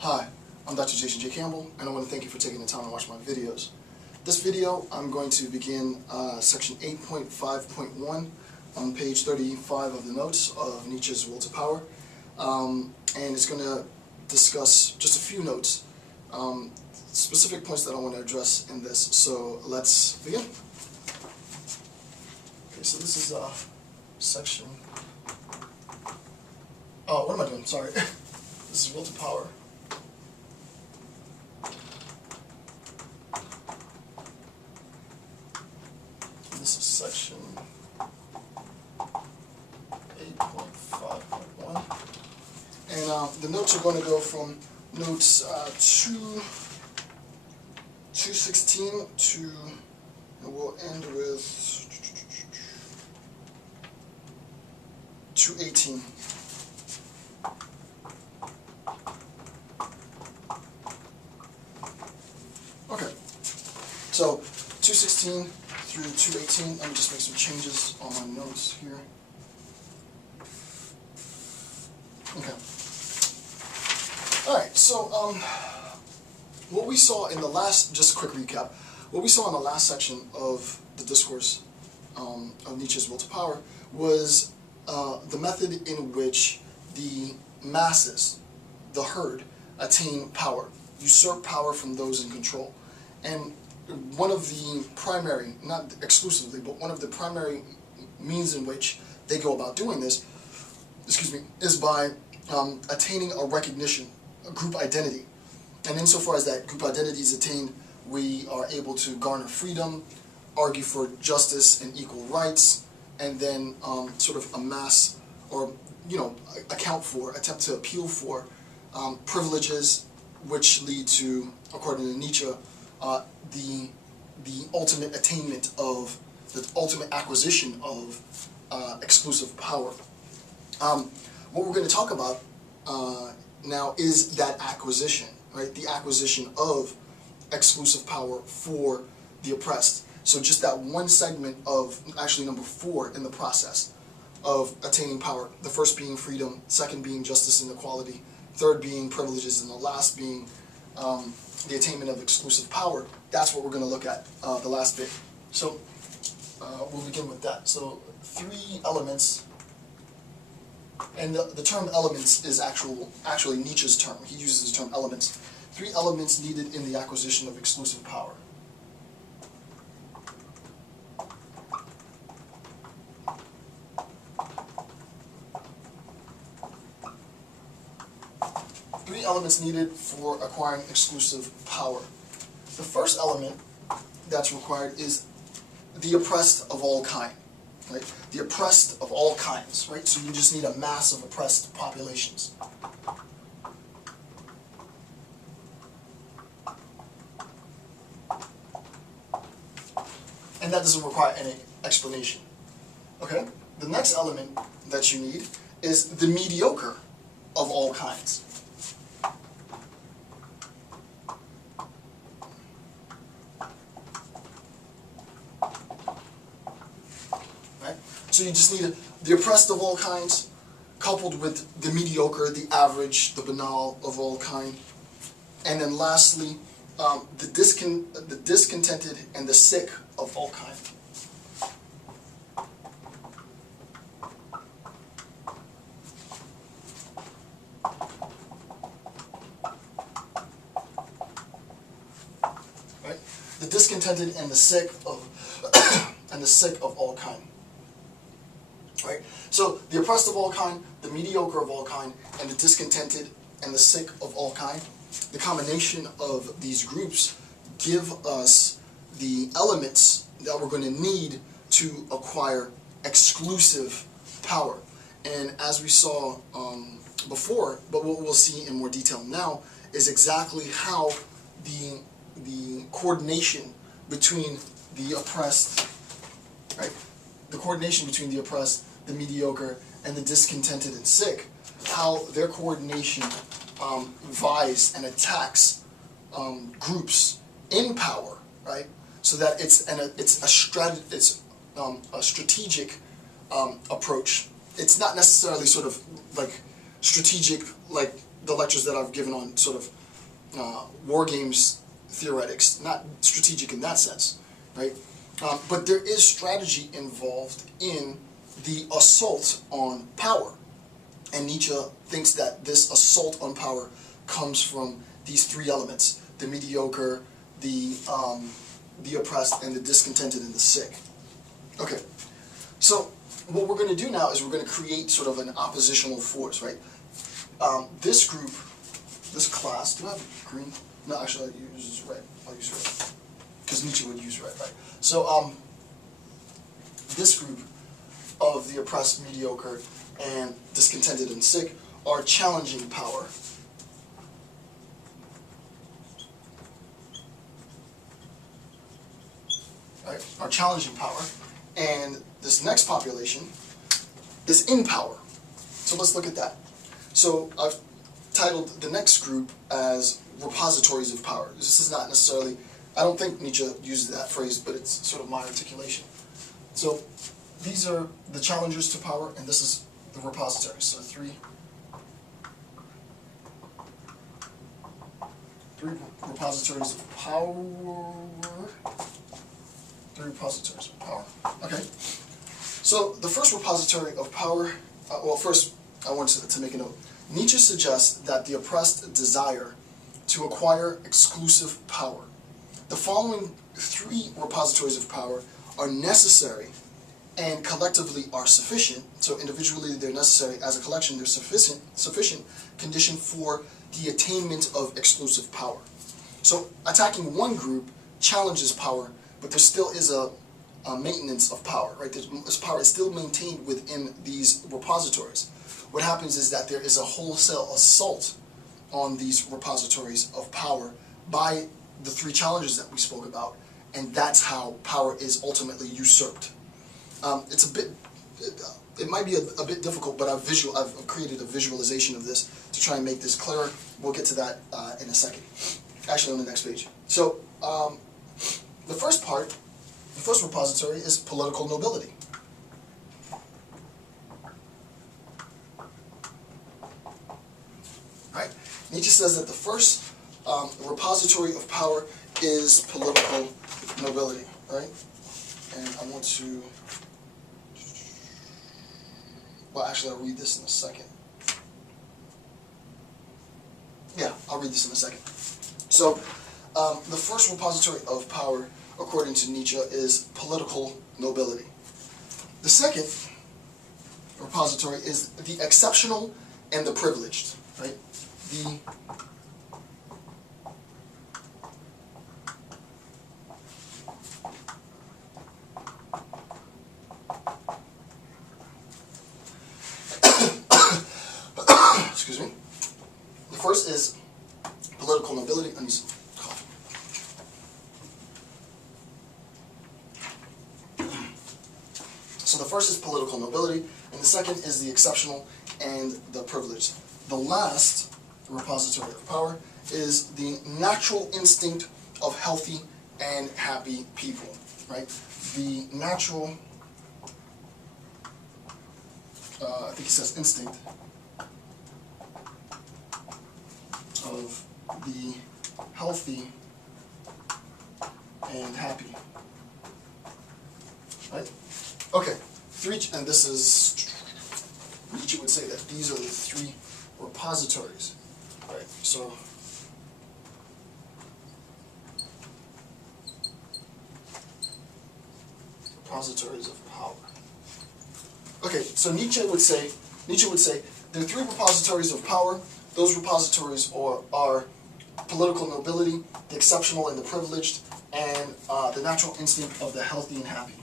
Hi, I'm Dr. Jason J. Campbell, and I want to thank you for taking the time to watch my videos. This video, I'm going to begin section 8.5.1 on page 35 of the notes of Nietzsche's Will to Power, and it's going to discuss just a few notes, specific points that I want to address in this. So let's begin. Okay, so this is section. Oh, what am I doing? Sorry. This is Will to Power. This is section 8.5.1. And the notes are going to go from notes 216 to, and we'll end with 218. Okay, so 216 through 218, let me just make some changes on my notes here. Okay. Alright, so what we saw in the last, just a quick recap, what we saw in the last section of the discourse of Nietzsche's Will to Power was the method in which the masses, the herd, attain power, usurp power from those in control. And one of the primary, not exclusively, but one of the primary means in which they go about doing this, is by attaining a recognition, a group identity. And insofar as that group identity is attained, we are able to garner freedom, argue for justice and equal rights, and then sort of amass, or account for, attempt to appeal for privileges, which lead to, according to Nietzsche, the ultimate attainment of, the ultimate acquisition of exclusive power. What we're going to talk about now is that acquisition, right? The acquisition of exclusive power for the oppressed. So just that one segment of, actually number 4 in the process of attaining power. The first being freedom, second being justice and equality, third being privileges, and the last being the attainment of exclusive power. That's what we're going to look at, the last bit. So we'll begin with that. So 3 elements, and the term elements is actually Nietzsche's term. He uses the term elements. 3 elements needed in the acquisition of exclusive power. Elements needed for acquiring exclusive power. The first element that's required is the oppressed of all kind, right? The oppressed of all kinds, right? So you just need a mass of oppressed populations. And that doesn't require any explanation. Okay? The next element that you need is the mediocre of all kinds. So you just need the oppressed of all kinds, coupled with the mediocre, the average, the banal of all kind. And then lastly, the discontented and the sick of all kind. Right? The discontented and the sick of and the sick of all kind. Right? So the oppressed of all kind, the mediocre of all kind, and the discontented and the sick of all kind, the combination of these groups give us the elements that we're going to need to acquire exclusive power. And as we saw before, but what we'll see in more detail now, is exactly how the coordination between the oppressed, right? The coordination between the oppressed, the mediocre, and the discontented and sick, how their coordination vies and attacks groups in power, right? So that it's a strategic approach. It's not necessarily sort of like strategic, like the lectures that I've given on sort of war games theoretics, not strategic in that sense, right? But there is strategy involved in the assault on power. And Nietzsche thinks that this assault on power comes from these three elements: the mediocre, the oppressed, and the discontented and the sick. Okay, so what we're going to do now is we're going to create sort of an oppositional force, right? This group, this class, do I have green? No, actually I'll use red. I'll use red. Because Nietzsche would use red, right? So this group of the oppressed, mediocre, and discontented and sick are challenging power. Right? Are challenging power. And this next population is in power. So let's look at that. So I've titled the next group as Repositories of Power. This is not necessarily, I don't think Nietzsche uses that phrase, but it's sort of my articulation. So these are the challengers to power, and this is the repositories. So three repositories of power. Three repositories of power. Okay. So the first repository of power, well, first I want to make a note. Nietzsche suggests that the oppressed desire to acquire exclusive power. The following three repositories of power are necessary and collectively are sufficient. So individually they're necessary, as a collection they're sufficient condition for the attainment of exclusive power. So attacking one group challenges power, but there still is a maintenance of power, right? This power is still maintained within these repositories. What happens is that there is a wholesale assault on these repositories of power by the three challenges that we spoke about, and that's how power is ultimately usurped. It's a bit, it might be a bit difficult, but I've created a visualization of this to try and make this clearer. We'll get to that in a second. Actually, on the next page. So the first part, the first repository is political nobility. Right? Nietzsche says that the first repository of power is political nobility, right? And I want to, well, actually I'll read this in a second. Yeah, I'll read this in a second. So the first repository of power, according to Nietzsche, is political nobility. The second repository is the exceptional and the privileged, right? The excuse me. The first is political nobility. I need some coffee. So the first is political nobility, and the second is the exceptional and the privileged. The last repository of power is the natural instinct of healthy and happy people, right? The natural, I think he says instinct, of the healthy and happy, right? Okay, and this is, Nietzsche would say that these are the three repositories, right? So repositories of power. Okay, so Nietzsche would say there are three repositories of power. Those repositories are political nobility, the exceptional and the privileged, and the natural instinct of the healthy and happy.